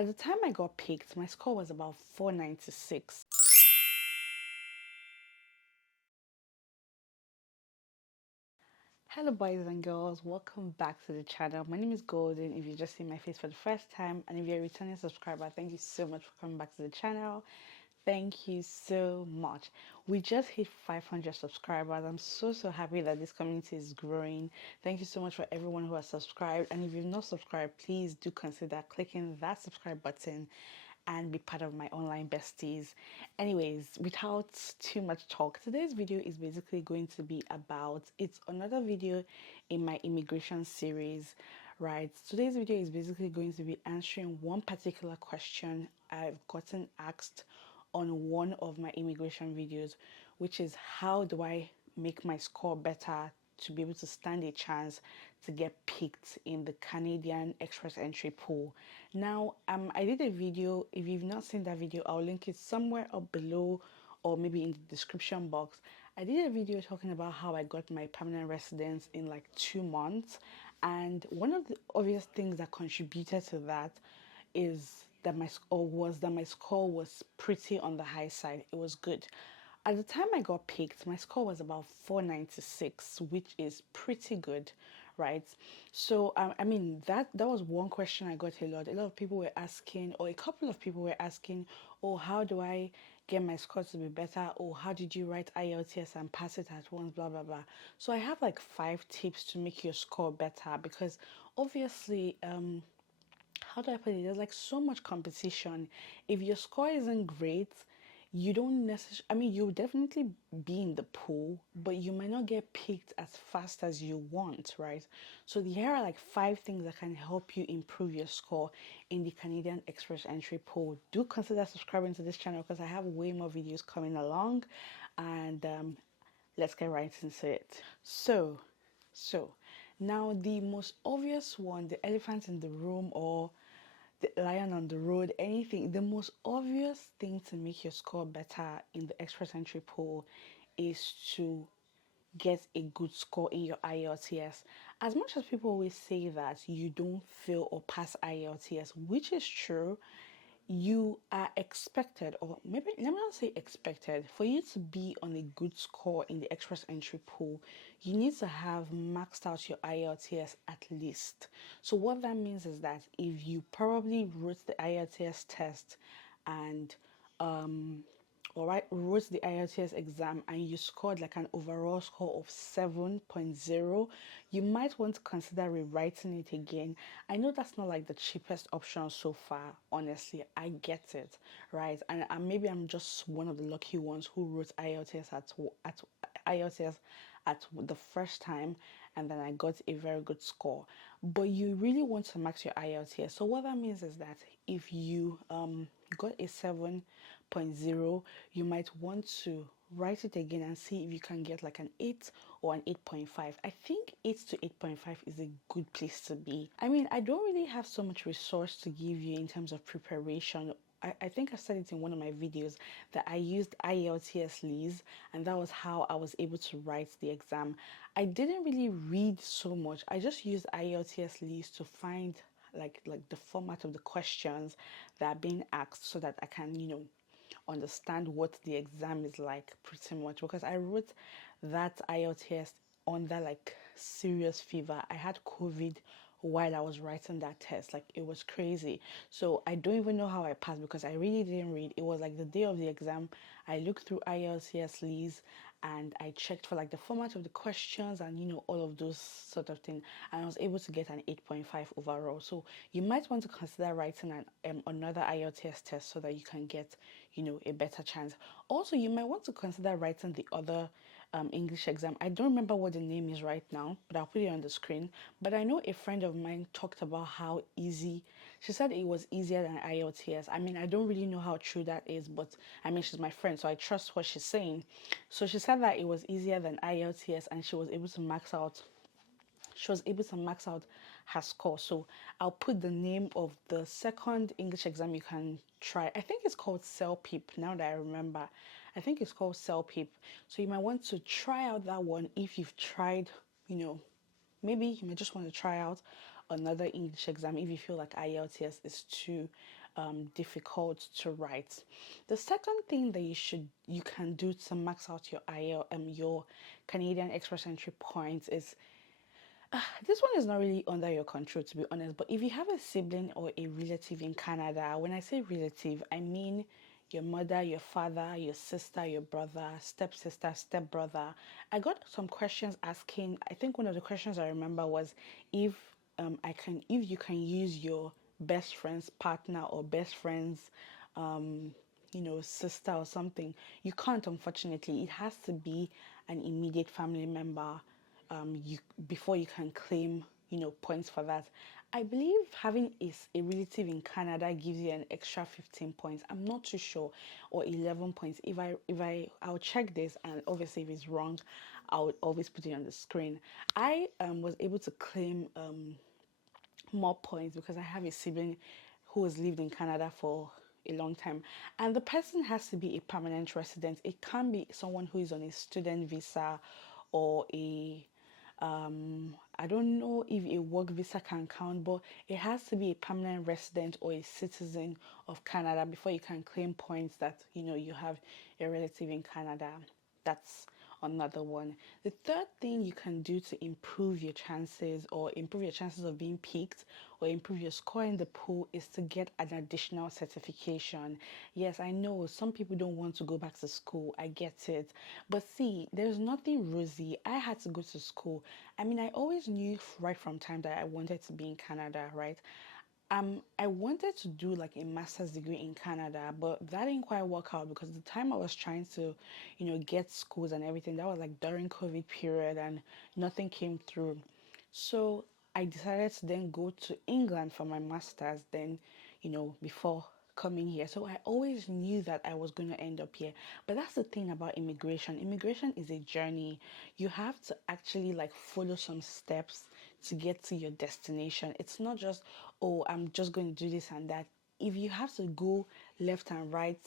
At the time I got picked, my score was about 496. Hello boys and girls, welcome back to the channel. My name is Golden if you just see my face for the first time, and if you're a returning subscriber, thank you so much for coming back to the channel. Thank you so much. We just hit 500 subscribers. I'm so happy that this community is growing. Thank you so much for everyone who has subscribed, and if you've not subscribed, please do consider clicking that subscribe button and be part of my online besties. Anyways, without too much talk, today's video is basically going to be about, it's another video in my immigration series, right? Today's video is basically going to be answering one particular question I've gotten asked on one of my immigration videos, which is how do I make my score better to be able to stand a chance to get picked in the Canadian Express Entry pool. Now, I did a video. If you've not seen that video, I'll link it somewhere up below or maybe in the description box. I did a video talking about how I got my permanent residence in like 2 months, and one of the obvious things that contributed to that is that my score was pretty on the high side. It was good. At the time I got picked, my score was about 496, which is pretty good, right? So I mean that was one question I got a lot. A lot of people were asking, or a couple of people were asking, oh, how do I get my score to be better? Or how did you write IELTS and pass it at once? Blah blah blah. So I have like 5 tips to make your score better, because obviously how do I put it? There's like so much competition. If your score isn't great, you don't necessarily, I mean, you'll definitely be in the pool, but you might not get picked as fast as you want, right? So here are like 5 things that can help you improve your score in the Canadian Express Entry pool. Do consider subscribing to this channel because I have way more videos coming along, and let's get right into it. So now the most obvious one, the elephant in the room or the lion on the road, anything, the most obvious thing to make your score better in the express entry pool is to get a good score in your IELTS. As much as people always say that you don't fail or pass IELTS, which is true, you are expected, or maybe let me not say expected, for you to be on a good score in the express entry pool, you need to have maxed out your IELTS at least. So what that means is that if you probably wrote the IELTS test and wrote the IELTS exam and you scored like an overall score of 7.0, you might want to consider rewriting it again. I know that's not like the cheapest option so far, honestly. I get it, right? And maybe I'm just one of the lucky ones who wrote IELTS at IELTS at the first time, and then I got a very good score. But you really want to max your IELTS. So what that means is that if you got a 7.0, you might want to write it again and see if you can get like an 8 or an 8.5. I think 8 to 8.5 is a good place to be. I mean, I don't really have so much resource to give you in terms of preparation. I think I said it in one of my videos that I used IELTS Lease, and that was how I was able to write the exam. I didn't really read so much. I just used IELTS Lease to find like the format of the questions that are being asked so that I can, understand what the exam is like pretty much, because I wrote that IELTS under like serious fever. I had COVID while I was writing that test. Like, it was crazy. So I don't even know how I passed because I really didn't read. It was like the day of the exam. I looked through IELTS Lease and I checked for like the format of the questions and all of those sort of things, and I was able to get an 8.5 overall. So you might want to consider writing another IELTS test so that you can get a better chance. Also, you might want to consider writing the other English exam. I don't remember what the name is right now, but I'll put it on the screen. But I know a friend of mine talked about how easy, she said it was easier than IELTS. I mean, I don't really know how true that is, but I mean, she's my friend, so I trust what she's saying. So she said that it was easier than IELTS and she was able to max out her score. So I'll put the name of the second English exam you can try. I think it's called CELPIP, now that I remember. I think it's called CELPIP. So you might want to try out that one if you've tried, maybe you might just want to try out another English exam if you feel like IELTS is too difficult to write. The second thing that you can do to max out your your Canadian Express Entry points is this one is not really under your control, to be honest, but if you have a sibling or a relative in Canada, when I say relative, I mean your mother, your father, your sister, your brother, stepsister, stepbrother. I got some questions asking, I think one of the questions I remember was if if you can use your best friend's partner or best friend's sister or something. You can't, unfortunately. It has to be an immediate family member you before you can claim points for that. I believe having a relative in Canada gives you an extra 15 points. I'm not too sure, or 11 points. I'll check this, and obviously if it's wrong, I'll always put it on the screen. I was able to claim more points because I have a sibling who has lived in Canada for a long time, and the person has to be a permanent resident. It can't be someone who is on a student visa or a I don't know if a work visa can count, but it has to be a permanent resident or a citizen of Canada before you can claim points that you have a relative in Canada. That's another one. The third thing you can do to improve your chances of being picked or improve your score in the pool is to get an additional certification. Yes, I know some people don't want to go back to school. I get it. But see, there's nothing rosy. I had to go to school. I mean, I always knew right from time that I wanted to be in Canada, right? I wanted to do like a master's degree in Canada, but that didn't quite work out because the time I was trying to, get schools and everything, that was like during COVID period and nothing came through. So I decided to then go to England for my master's then, before coming here. So I always knew that I was going to end up here. But that's the thing about immigration. Immigration is a journey. You have to actually like follow some steps to get to your destination. It's not just, oh, I'm just going to do this and that. If you have to go left and right,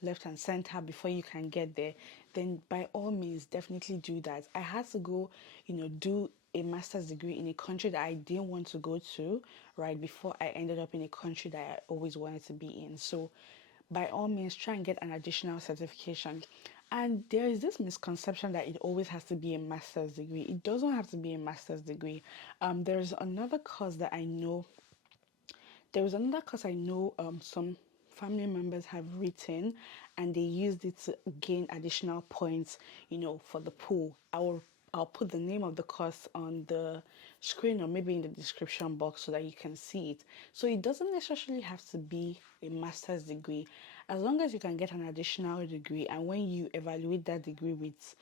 left and center before you can get there, then by all means, definitely do that. I had to go, do a master's degree in a country that I didn't want to go to, right, before I ended up in a country that I always wanted to be in. So by all means, try and get an additional certification. And there is this misconception that it always has to be a master's degree. It doesn't have to be a master's degree. There's another course that I know. There was another course I know some family members have written, and they used it to gain additional points, for the pool. I'll put the name of the course on the screen or maybe in the description box so that you can see it. So it doesn't necessarily have to be a master's degree. As long as you can get an additional degree, and when you evaluate that degree with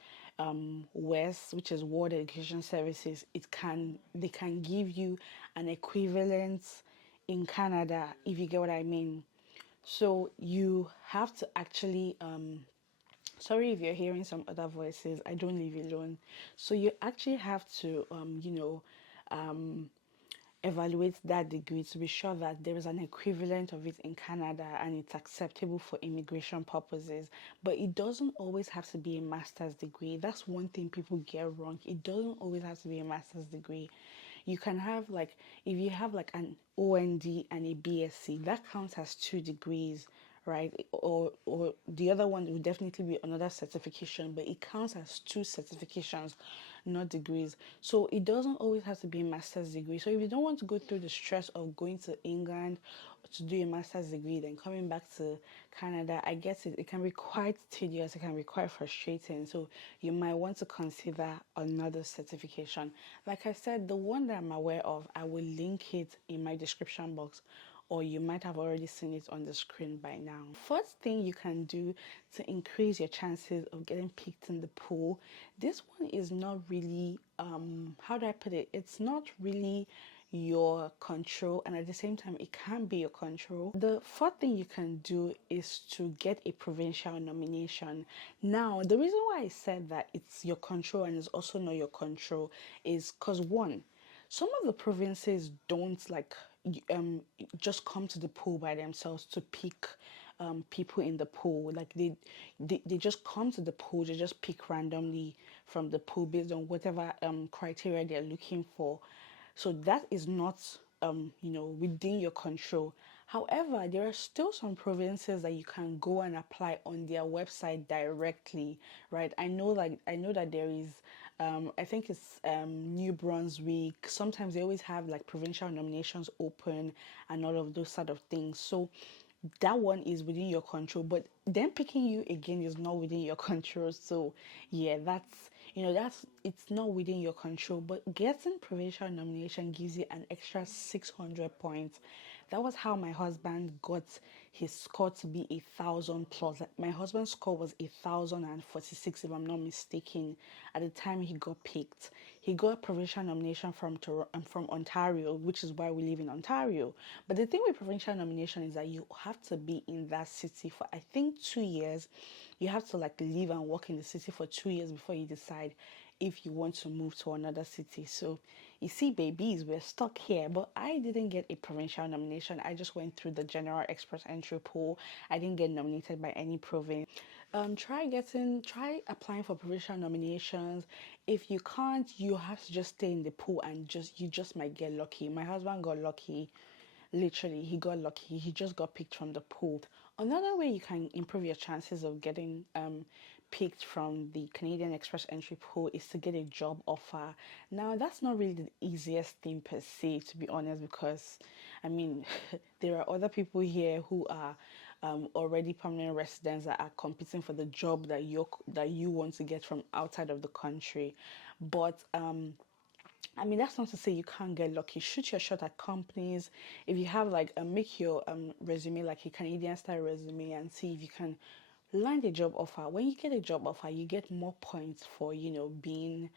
WES, which is World Education Services, they can give you an equivalent in Canada, if you get what I mean. So you have to actually sorry if you're hearing some other voices, I don't live alone. So you actually have to evaluate that degree to be sure that there is an equivalent of it in Canada and it's acceptable for immigration purposes. But it doesn't always have to be a master's degree. That's one thing people get wrong. It doesn't always have to be a master's degree. You can have like, if you have like an OND and a BSc, that counts as 2 degrees, right? Or the other one would definitely be another certification, but it counts as 2 certifications, not degrees. So it doesn't always have to be a master's degree. So if you don't want to go through the stress of going to England to do a master's degree, then coming back to Canada, I guess it can be quite tedious, it can be quite frustrating. So you might want to consider another certification. Like I said, the one that I'm aware of, I will link it in my description box, or you might have already seen it on the screen by now. First thing you can do to increase your chances of getting picked in the pool, this one is not really, how do I put it? It's not really your control, and at the same time it can be your control. The fourth thing you can do is to get a provincial nomination. Now the reason why I said that it's your control and it's also not your control is because one, some of the provinces don't like just come to the pool by themselves to pick people in the pool. Like they just come to the pool, they just pick randomly from the pool based on whatever criteria they're looking for. So that is not within your control. However, there are still some provinces that you can go and apply on their website directly, right? I know that there is I think it's New Brunswick. Sometimes they always have like provincial nominations open and all of those sort of things. So that one is within your control, but then picking you again is not within your control. So yeah, that's it's not within your control. But getting provincial nomination gives you an extra 600 points. That was how my husband got his score to be 1,000 plus. Like, my husband's score was 1,046, if I'm not mistaken, at the time he got picked. He got a provincial nomination from Ontario, which is why we live in Ontario. But the thing with provincial nomination is that you have to be in that city for, I think, 2 years. You have to like live and work in the city for 2 years before you decide if you want to move to another city. So you see, babies, we're stuck here. But I didn't get a provincial nomination. I just went through the general express entry pool. I didn't get nominated by any province. Try applying for provincial nominations. If you can't, you have to just stay in the pool and you just might get lucky. My husband got lucky. Literally, he got lucky. He just got picked from the pool. Another way you can improve your chances of getting picked from the Canadian Express entry pool is to get a job offer. Now, that's not really the easiest thing per se, to be honest, because I mean, there are other people here who are already permanent residents that are competing for the job that you want to get from outside of the country. But I mean, that's not to say you can't get lucky. Shoot your shot at companies. If you have like make your resume like a Canadian style resume and see if you can land a job offer. When you get a job offer, you get more points for being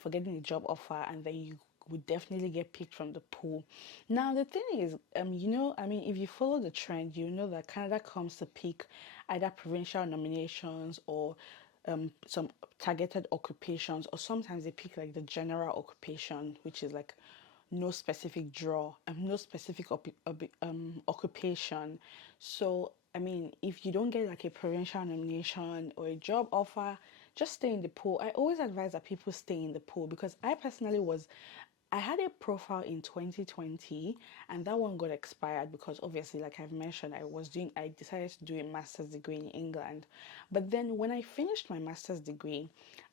for getting a job offer, and then you would definitely get picked from the pool. Now the thing is, I mean, if you follow the trend, you know that Canada comes to pick either provincial nominations or some targeted occupations, or sometimes they pick like the general occupation, which is like no specific draw and no specific occupation. So I mean, if you don't get like a provincial nomination or a job offer, just stay in the pool. I always advise that people stay in the pool, because I had a profile in 2020 and that one got expired because obviously, like I've mentioned, I decided to do a master's degree in England. But then when I finished my master's degree,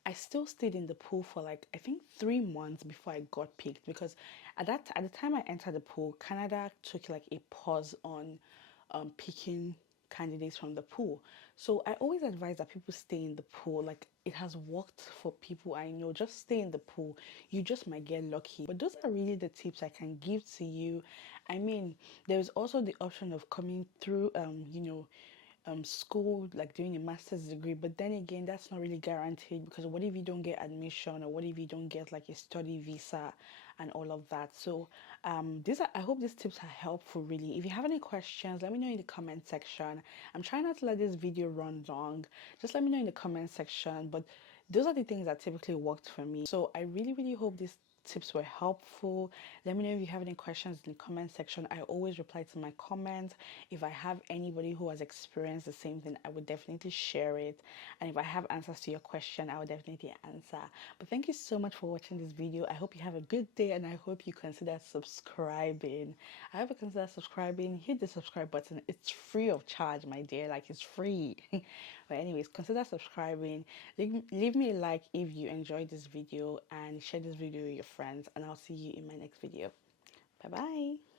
I still stayed in the pool for like I think 3 months before I got picked, because at the time I entered the pool, Canada took like a pause on picking candidates from the pool. So I always advise that people stay in the pool. Like it has worked for people I know. Just stay in the pool. You just might get lucky. But those are really the tips I can give to you. I mean, there's also the option of coming through school, like doing a master's degree, but then again, that's not really guaranteed, because what if you don't get admission, or what if you don't get like a study visa and all of that. So I hope these tips are helpful. Really, if you have any questions, let me know in the comment section. I'm trying not to let this video run long. Just let me know in the comment section. But those are the things that typically worked for me. So I really hope these tips were helpful. Let me know if you have any questions in the comment section. I always reply to my comments. If I have anybody who has experienced the same thing, I would definitely share it. And if I have answers to your question, I will definitely answer. But thank you so much for watching this video. I hope you have a good day, and I hope you consider subscribing. I hope you consider subscribing. Hit the subscribe button. It's free of charge, my dear. Like, it's free. But anyways, consider subscribing. Leave me a like if you enjoyed this video, and share this video with your friends, and I'll see you in my next video. Bye bye.